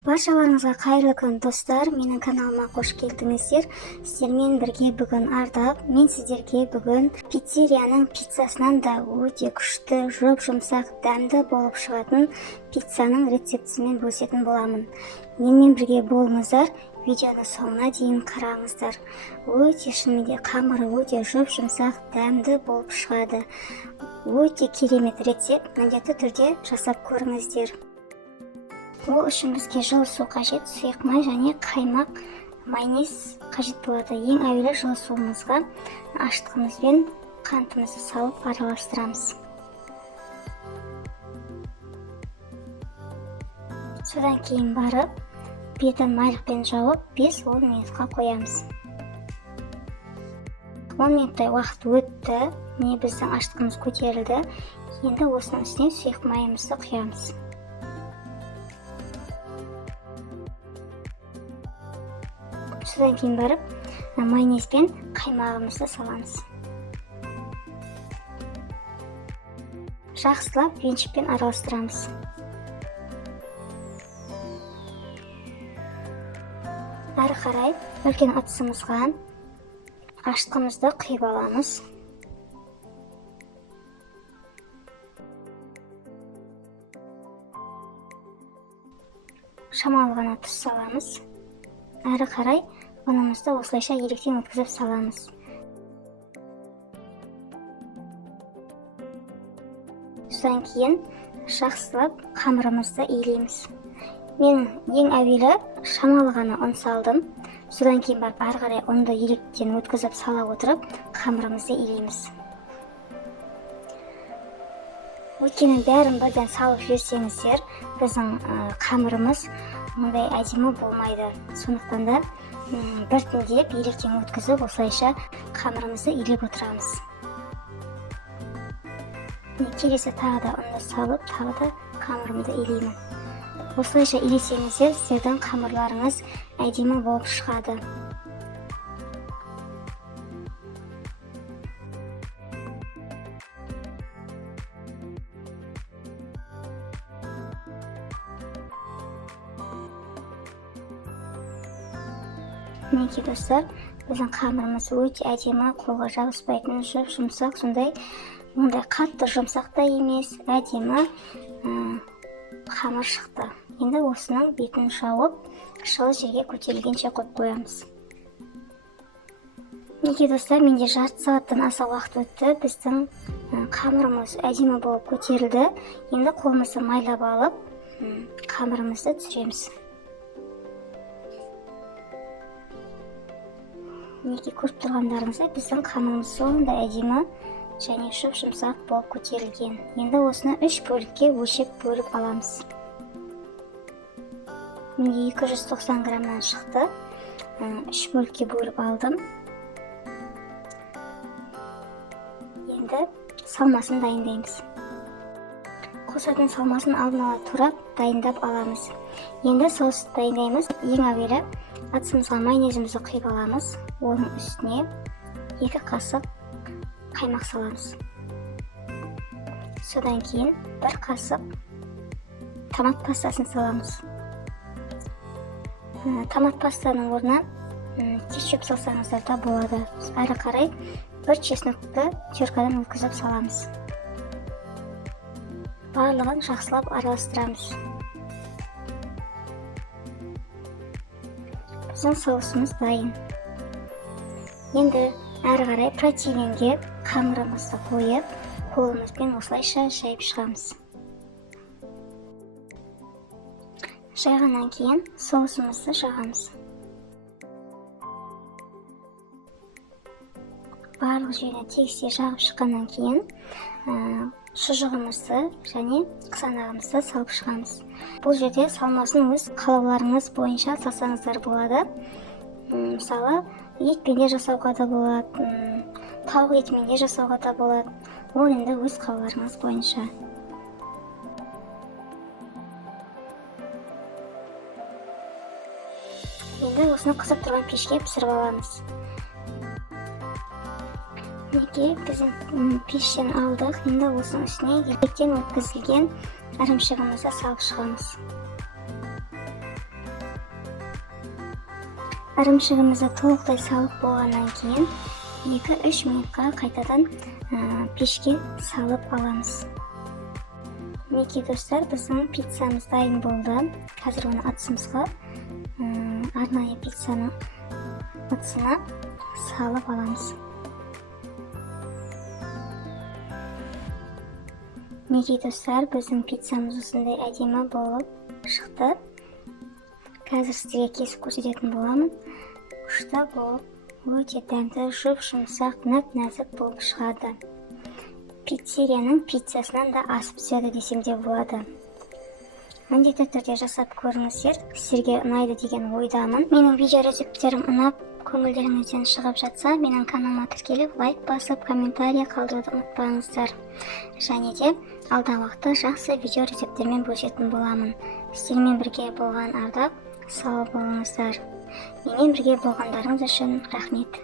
Баршаларыңызға қайырлы күн достар, менің каналыма қош келдіңіздер. Сіздермен бірге бүгін Ардақ. Мен сіздерге бүгін пиццерияның пиццасынан да өте күшті, жұп-жұмсақ, дәмді болып шығатын пиццаның рецептісімен бөлісетін боламын. Менімен бірге болыңыздар, видеоны соңына дейін қараңыздар. Өте шынымен қамыры өте жұп-жұмсақ, дәмді болып шығады. Өте керемет рецепт, міндетті түрде жасап көріңіздер. Ол үшін бізге жылы су қажет, сұйық май және қаймақ, майонез қажет болады. Ең әуелі жылы суымызға аштығымыз бен қантымызды салып араластырамыз. Содан кейін барып, бетін майлықпен жауып 5-10 минутқа қоямыз. 10 минуттай уақыт өтті, міне біздің аштығымыз көтерілді. Енді осының үстіне сұйық майымызды құямыз. Содан кейін барып, майонез бен қаймағымызды саламыз. Жақсылап венчикпен араластырамыз. Әрі қарай үлкен ыдысымызға аштығымызды құйып аламыз. Шамалы ғана тұз саламыз. Әрі қарай ұнымызды осылайша електен өткізіп саламыз. Содан кейін жақсылап қамырымызды илейміз. Мен ең әуелі шамалы ғана ұн салдым. Содан кейін барып әрі қарай ұнды електен өткізіп сала отырып, қамырымызды илейміз. Өйткені бәрін бірден салып жіберсеңіздер, біздің қамырымыз мұндай әдемі болмайды. Сондықтан да біртіндеп електен өткізіп, осылайша қамырымызды илеп отырамыз. Келесі тағы да ұнды салып, тағы да қамырымды илеймін. Осылайша илесеңіздер, сіздердің қамырларыңыз әдемі болып шығады. Мінекей достар, біздің қамырымыз өте әдемі, қолға жабыспайтын, жұп-жұмсақ, сондай қатты жұмсақ та емес, әдемі қамыр шықты. Енді осының бетін жауып, жылы жерге көтерілгенше қойып қоямыз. Мінекей достар, менде жарты сағаттан аса уақыт өтті. Біздің қамырымыз әдемі болып көтерілді. Енді қолымызды майлап алып, қамырымызды түсіреміз. Мінекей көріп тұрғандарыңыздай, біздің қамырымыз сондай әдемі және жұп-жұмсақ болып көтерілген. Енді осыны 3 бөлікке өлшеп бөліп аламыз. Менде 290 граммнан шықты. 3 бөлікке бөліп алдым. Енді салмасын дайындаймыз. Қосатын салмасын алдын ала турап дайындап аламыз. Енді соус дайындаймыз. Ең әуелі ыдысымызға майонезімізді құйып аламыз. Оның үстіне 2 қасық қаймақ саламыз. Содан кейін 1 қасық томат пастасын саламыз. Томат пастаның орнына кетчуп салсаңыздар да болады. Әрі қарай 1 чеснокты теркадан өткізіп саламыз. Барлығын жақсылап араластырамыз. Біздің соусымыз дайын. Енді әрі қарай противенге қамырымызды қойып, қолымызбен осылайша жайып шығамыз. Жайғаннан кейін соусымызды жағамыз. Барлық жеріне тегістей жағып шыққаннан кейін шұжығымызды және қызанағымызды салып шығамыз. Бұл жерде салмасын өз қалауларыңыз бойынша салсаңыздар болады. Мысалы, етпен де жасауға да болады, тауық етімен де жасауға да болады. Ол енді өз қалауларыңыз бойынша. Енді осыны қызып тұрған пешке пісіріп аламыз. Мінекей біздің пештен алдық. Енді осының үстіне електен өткізілген ірімшігімізді салып шығамыз. ірімшігімізді толықтай салып болғаннан кейін 2-3 минутқа қайтадан пешке салып аламыз. Мінекей достар, біздің пиццамыз дайын болды. Қазір оны ыдысымызға арнайы пиццаны ыдысына салып аламыз. Мінекей достар, біздің пиццамыз осындай әдемі болып шықты. Қазір сіздерге кесіп көрсететін боламын. Күшті болып, өте дәмді, жұп-жұмсақ, нәп-нәзік болып шығады. Пиццерияның пиццасынан да асып түседі десем де болады. Міндетті түрде жасап көріңіздер, сіздерге ұнайды деген ойдамын. Менің видео рецепттерім ұнап, көңілдеріңізден шығып жатса, менің каналыма тіркеліп, лайк басып, комментарий қалдыруды ұмытпаңыздар. Және де алдағы уақытта жақсы видео рецепттермен бөлісетін боламын. Сіздермен бірге болған ардақ, сау болыңыздар. Менімен бірге болғандарыңыз үшін рахмет.